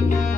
thank you